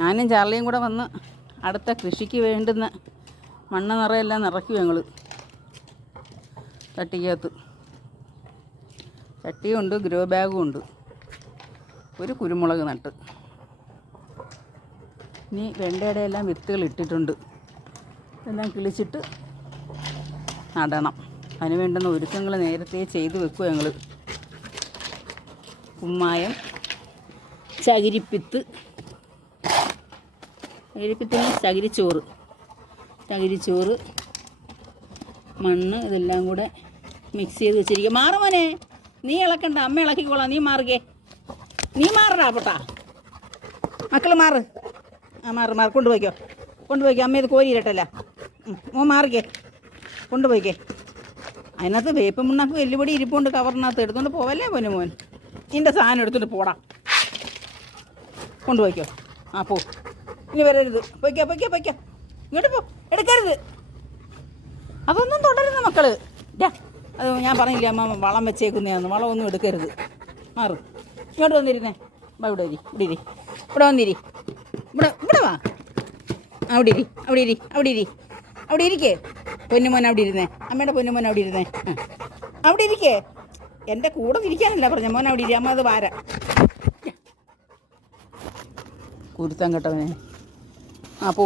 ഞാനും ചാർലിയും കൂടെ വന്ന് അടുത്ത കൃഷിക്ക് വേണ്ടുന്ന മണ്ണ് നിറയെല്ലാം നിറയ്ക്കും ഞങ്ങൾ. ചട്ടിക്കകത്ത് ചട്ടിയുണ്ട്, ഗ്രോ ബാഗും ഉണ്ട്. ഒരു കുരുമുളക് നട്ട്. ഇനി വെണ്ടയുടെ എല്ലാം വിത്തുകൾ ഇട്ടിട്ടുണ്ട്. എല്ലാം കിളിച്ചിട്ട് നടണം. അതിന് വേണ്ടുന്ന ഒരുക്കങ്ങൾ നേരത്തെ ചെയ്ത് വെക്കുക ഞങ്ങൾ. കുമ്മായം, ചകിരിപ്പിത്തിന് ചകിരിച്ചോറ്, മണ്ണ് ഇതെല്ലാം കൂടെ മിക്സ് ചെയ്ത് വെച്ചിരിക്കുക. മാറുമോനെ, നീ ഇളക്കണ്ട, അമ്മ ഇളക്കിക്കോളാം. നീ മാറുകേ, നീ മാറടാ പൊട്ടാ. മക്കൾ മാറ്. മാറ് കൊണ്ടുപോയിക്കോ. അമ്മ ഇത് കോരിയിരട്ടല്ല. മാറുകേ, കൊണ്ടുപോയിക്കേ. അതിനകത്ത് വേപ്പ് മുണ്ണാക്ക് വെല്ലുപടി ഇരിപ്പുണ്ട് കവറിനകത്ത്. എടുത്തുകൊണ്ട് പോവല്ലേ മോൻ. നിൻ്റെ സാധനം എടുത്തുകൊണ്ട് പോടാ. കൊണ്ടുപോയിക്കോ. പോ. ഇനി വരരുത്. പൊയ്ക്കോ. ഇങ്ങോട്ട് പോ. എടുക്കരുത്. അതൊന്നും തുടരുന്നു മക്കൾ. അത് ഞാൻ പറഞ്ഞില്ലേ അമ്മ വളം വെച്ചേക്കുന്നതാന്ന്. വളമൊന്നും എടുക്കരുത്. മാറും. ഇങ്ങോട്ട് വന്നിരുന്നേ. ഇവിടെ വന്നിരി. ഇവിടെ വാ. അവിടെ ഇരിക്കേ. പൊന്നുമോൻ അവിടെ ഇരുന്നേ. അമ്മയുടെ പൊന്നുമോൻ അവിടെ ഇരുന്നേ. അവിടെ ഇരിക്കേ. എൻ്റെ കൂടെ ഇരിക്കാനല്ല പറഞ്ഞ മോൻ അവിടെ ഇരി. അമ്മ അത് വാര. കുരുത്തം കേട്ടവനെ. പോ.